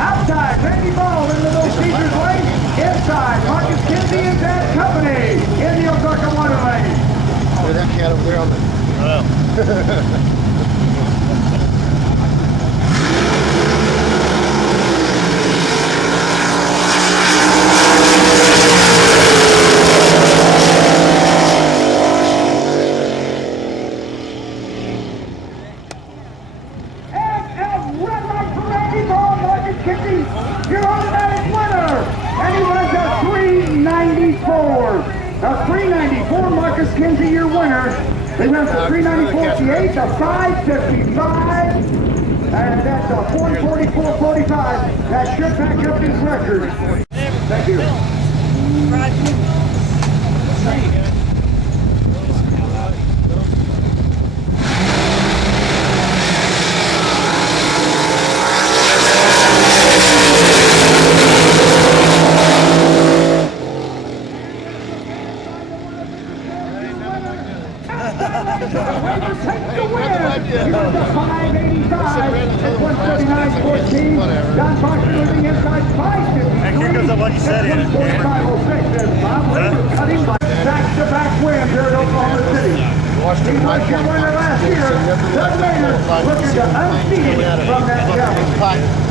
Outside, Randy Ball in the Little Caesars lane. Inside, Marcus Kinsey and that company in the Ozarka water lane. Look at that cat over there on the... Your automatic winner, and he runs a 394. A 394, Marcus Kinsey, your winner. He runs a 394.8, a 555, and that's a 444.45. That should back up his record. Thank you. Takes the win. He runs a 585 at 139.14. John Foster moving inside 553. And here goes the one you said in. 145.06. Bob Laker cutting by back-to-back wins here in Oklahoma City. He was your winner last year. Doug Maynard looking to unseat him from that challenge.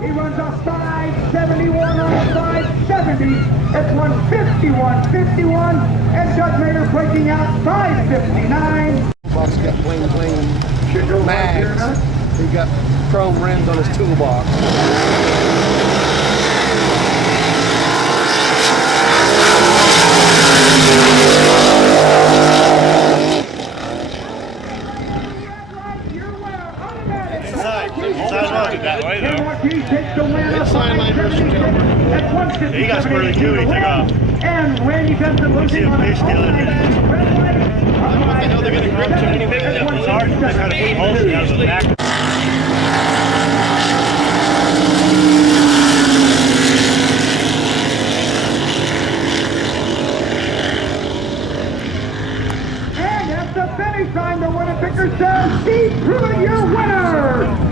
He runs a 571 on 570. It's 151.51, and Doug Maynard breaking out 559. Box got bling mags. He got chrome rims on his toolbox. That way, though. It's sign language, gentlemen. He got squirrely too, he took off. And Randy Benson losing on fish dealer. I don't know what the hell they're going to grip to anyway. It's hard to kind of put holes out of the back. And at the finish line, the winner picker says, Steve Pruitt, your winner!